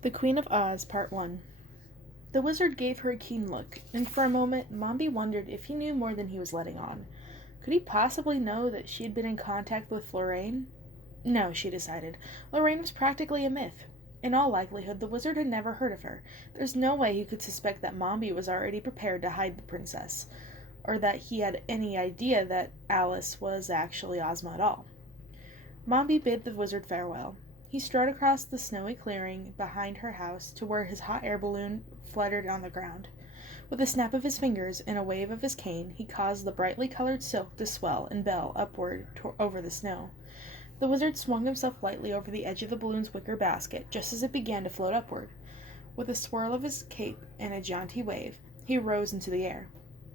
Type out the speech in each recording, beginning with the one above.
The Queen of Oz, Part 1. The wizard gave her a keen look, and for a moment Mombi wondered if he knew more than he was letting on. Could he possibly know that she had been in contact with Lorraine? No, she decided. Lorraine was practically a myth. In all likelihood, the wizard had never heard of her. There's no way he could suspect that Mombi was already prepared to hide the princess, or that he had any idea that Alice was actually Ozma at all. Mombi bid the wizard farewell. He strode across the snowy clearing behind her house to where his hot air balloon fluttered on the ground. With a snap of his fingers and a wave of his cane, he caused the brightly colored silk to swell and bell upward over the snow. The wizard swung himself lightly over the edge of the balloon's wicker basket just as it began to float upward. With a swirl of his cape and a jaunty wave, he rose into the air.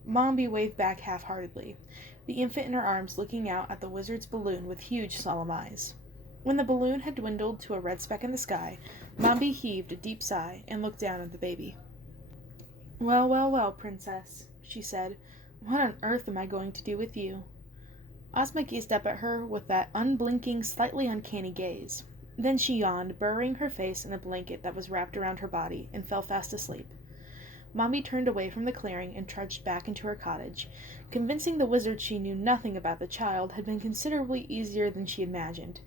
Mombi waved back half-heartedly, the infant in her arms looking out at the wizard's balloon with huge solemn eyes. When the balloon had dwindled to a red speck in the sky, Mombi heaved a deep sigh and looked down at the baby. "Well, well, well, princess," she said. "What on earth am I going to do with you?" Ozma gazed up at her with that unblinking, slightly uncanny gaze. Then she yawned, burying her face in a blanket that was wrapped around her body, and fell fast asleep. Mombi turned away from the clearing and trudged back into her cottage. Convincing the wizard she knew nothing about the child had been considerably easier than she imagined.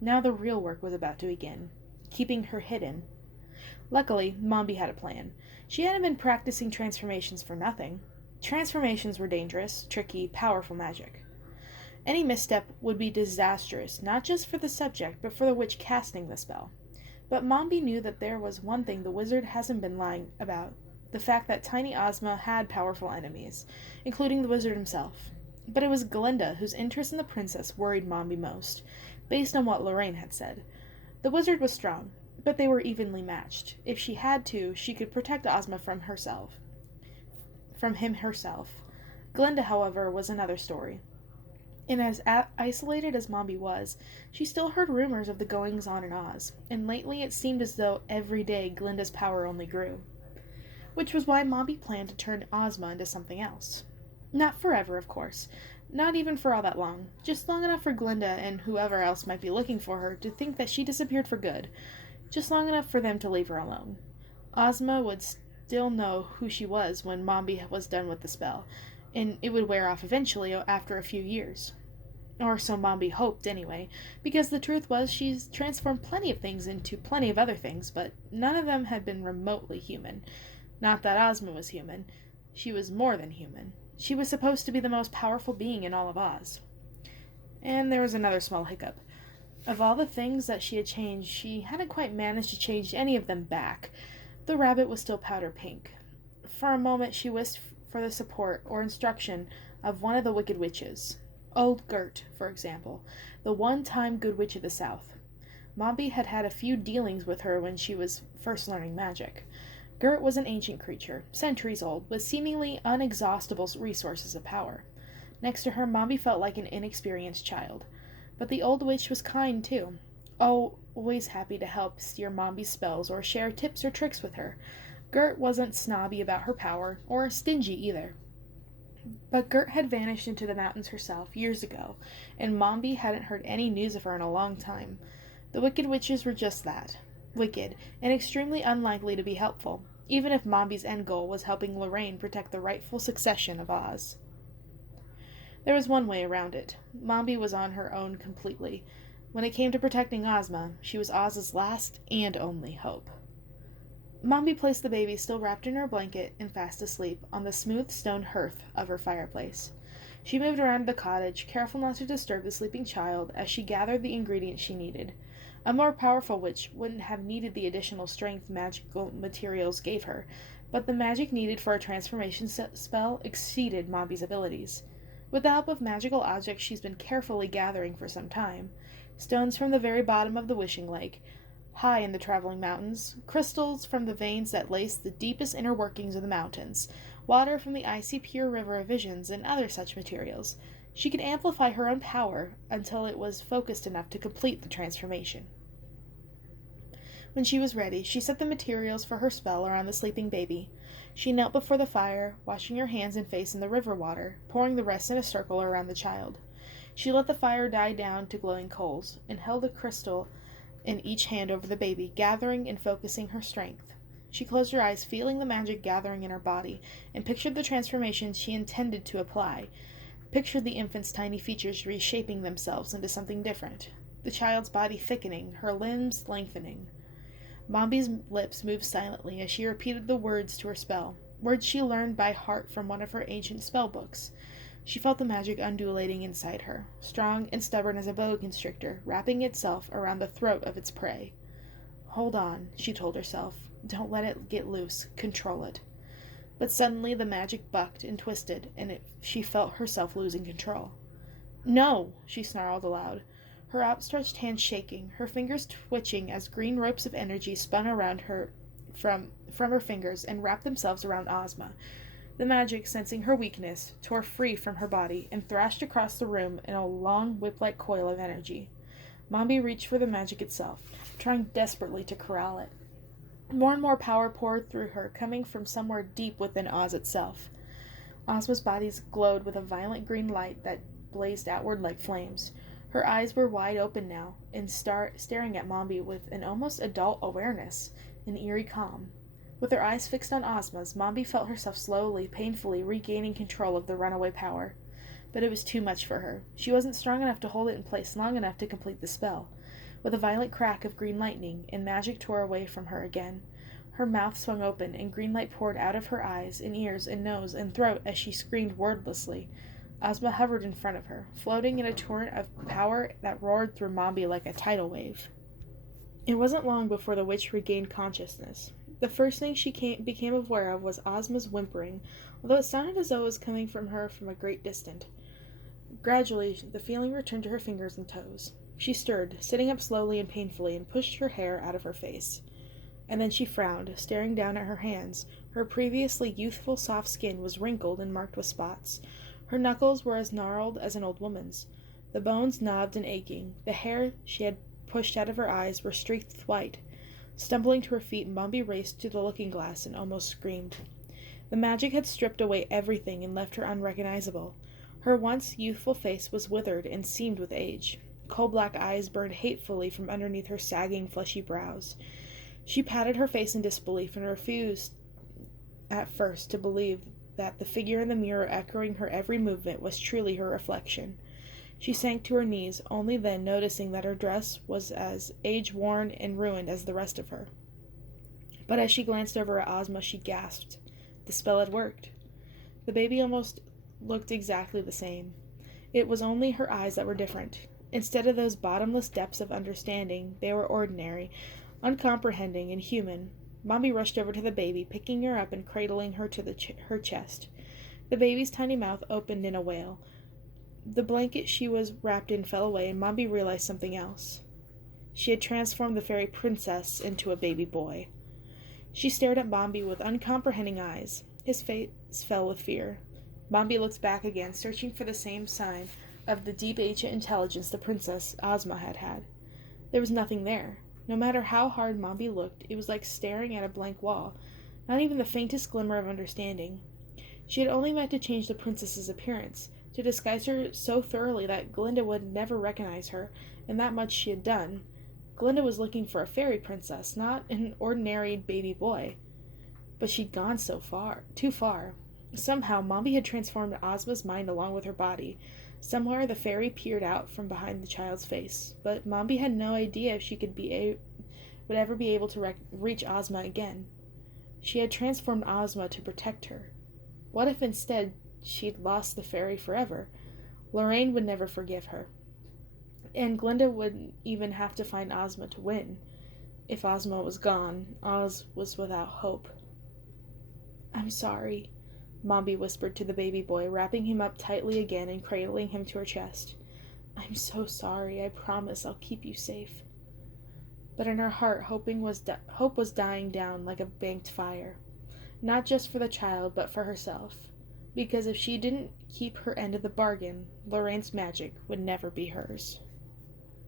Now the real work was about to begin, keeping her hidden. Luckily, Mombi had a plan. She hadn't been practicing transformations for nothing. Transformations were dangerous, tricky, powerful magic. Any misstep would be disastrous, not just for the subject, but for the witch casting the spell. But Mombi knew that there was one thing the wizard hasn't been lying about, the fact that tiny Ozma had powerful enemies, including the wizard himself. But it was Glinda whose interest in the princess worried Mombi most, based on what Lorraine had said. The wizard was strong, but they were evenly matched. If she had to, she could protect Ozma from him herself. Glinda, however, was another story. And as isolated as Mombi was, she still heard rumors of the goings-on in Oz, and lately it seemed as though every day Glinda's power only grew. Which was why Mombi planned to turn Ozma into something else. Not forever, of course. Not even for all that long. Just long enough for Glinda and whoever else might be looking for her to think that she disappeared for good. Just long enough for them to leave her alone. Ozma would still know who she was when Mombi was done with the spell, and it would wear off eventually after a few years. Or so Mombi hoped, anyway, because the truth was she's transformed plenty of things into plenty of other things, but none of them had been remotely human. Not that Ozma was human. She was more than human. She was supposed to be the most powerful being in all of Oz. And there was another small hiccup. Of all the things that she had changed, she hadn't quite managed to change any of them back. The rabbit was still powder pink. For a moment she wished for the support or instruction of one of the wicked witches. Old Gert, for example, the one-time good witch of the South. Mombi had had a few dealings with her when she was first learning magic. Gert was an ancient creature, centuries old, with seemingly unexhaustible resources of power. Next to her, Mombi felt like an inexperienced child. But the old witch was kind, too. Always happy to help steer Mombi's spells or share tips or tricks with her. Gert wasn't snobby about her power, or stingy either. But Gert had vanished into the mountains herself years ago, and Mombi hadn't heard any news of her in a long time. The wicked witches were just that. Wicked, and extremely unlikely to be helpful, even if Mombi's end goal was helping Lorraine protect the rightful succession of Oz. There was one way around it. Mombi was on her own completely. When it came to protecting Ozma, she was Oz's last and only hope. Mombi placed the baby, still wrapped in her blanket and fast asleep, on the smooth stone hearth of her fireplace. She moved around the cottage, careful not to disturb the sleeping child, as she gathered the ingredients she needed. A more powerful witch wouldn't have needed the additional strength magical materials gave her, but the magic needed for a transformation spell exceeded Mombi's abilities. With the help of magical objects she's been carefully gathering for some time, stones from the very bottom of the Wishing Lake, high in the traveling mountains, crystals from the veins that lace the deepest inner workings of the mountains, water from the icy pure river of visions, and other such materials, she could amplify her own power until it was focused enough to complete the transformation. When she was ready, she set the materials for her spell around the sleeping baby. She knelt before the fire, washing her hands and face in the river water, pouring the rest in a circle around the child. She let the fire die down to glowing coals, and held the crystal in each hand over the baby, gathering and focusing her strength. She closed her eyes, feeling the magic gathering in her body, and pictured the transformation she intended to apply. Pictured the infant's tiny features reshaping themselves into something different. The child's body thickening, her limbs lengthening. Mombi's lips moved silently as she repeated the words to her spell, words she learned by heart from one of her ancient spell books. She felt the magic undulating inside her, strong and stubborn as a boa constrictor, wrapping itself around the throat of its prey. Hold on, she told herself. Don't let it get loose. Control it. But suddenly the magic bucked and twisted, and she felt herself losing control. No! She snarled aloud, her outstretched hands shaking, her fingers twitching as green ropes of energy spun around her from her fingers and wrapped themselves around Ozma. The magic, sensing her weakness, tore free from her body and thrashed across the room in a long whip-like coil of energy. Mombi reached for the magic itself, trying desperately to corral it. More and more power poured through her, coming from somewhere deep within Oz itself. Ozma's body glowed with a violent green light that blazed outward like flames. Her eyes were wide open now, and staring at Mombi with an almost adult awareness, an eerie calm. With her eyes fixed on Ozma's, Mombi felt herself slowly, painfully regaining control of the runaway power. But it was too much for her. She wasn't strong enough to hold it in place long enough to complete the spell. With a violent crack of green lightning, and magic tore away from her again. Her mouth swung open, and green light poured out of her eyes and ears and nose and throat as she screamed wordlessly. Ozma hovered in front of her, floating in a torrent of power that roared through Mombi like a tidal wave. It wasn't long before the witch regained consciousness. The first thing she became aware of was Ozma's whimpering, although it sounded as though it was coming from her from a great distance. Gradually, the feeling returned to her fingers and toes. She stirred, sitting up slowly and painfully, and pushed her hair out of her face. And then she frowned, staring down at her hands. Her previously youthful soft skin was wrinkled and marked with spots. Her knuckles were as gnarled as an old woman's. The bones knobbed and aching. The hair she had pushed out of her eyes were streaked with white. Stumbling to her feet, Mombi raced to the looking-glass and almost screamed. The magic had stripped away everything and left her unrecognizable. Her once youthful face was withered and seamed with age. Coal-black eyes burned hatefully from underneath her sagging, fleshy brows. She patted her face in disbelief and refused at first to believe that the figure in the mirror echoing her every movement was truly her reflection. She sank to her knees, only then noticing that her dress was as age-worn and ruined as the rest of her. But as she glanced over at Ozma, she gasped. The spell had worked. The baby almost looked exactly the same. It was only her eyes that were different. Instead of those bottomless depths of understanding, they were ordinary, uncomprehending, and human. Mombi rushed over to the baby, picking her up and cradling her to her chest. The baby's tiny mouth opened in a wail. The blanket she was wrapped in fell away, and Mombi realized something else. She had transformed the fairy princess into a baby boy. She stared at Mombi with uncomprehending eyes. His face fell with fear. Mombi looked back again, searching for the same sign of the deep ancient intelligence the Princess Ozma had had. There was nothing there. No matter how hard Mombi looked, it was like staring at a blank wall, not even the faintest glimmer of understanding. She had only meant to change the princess's appearance, to disguise her so thoroughly that Glinda would never recognize her, and that much she had done. Glinda was looking for a fairy princess, not an ordinary baby boy. But she'd gone too far. Somehow, Mombi had transformed Ozma's mind along with her body. Somewhere the fairy peered out from behind the child's face, but Mombi had no idea if she would ever be able to reach Ozma again. She had transformed Ozma to protect her. What if instead she'd lost the fairy forever? Lorraine would never forgive her. And Glinda wouldn't even have to find Ozma to win. If Ozma was gone, Oz was without hope. I'm sorry, Mombi whispered to the baby boy, wrapping him up tightly again and cradling him to her chest. I'm so sorry. I promise I'll keep you safe. But in her heart, hope was dying down like a banked fire. Not just for the child, but for herself. Because if she didn't keep her end of the bargain, Lorraine's magic would never be hers.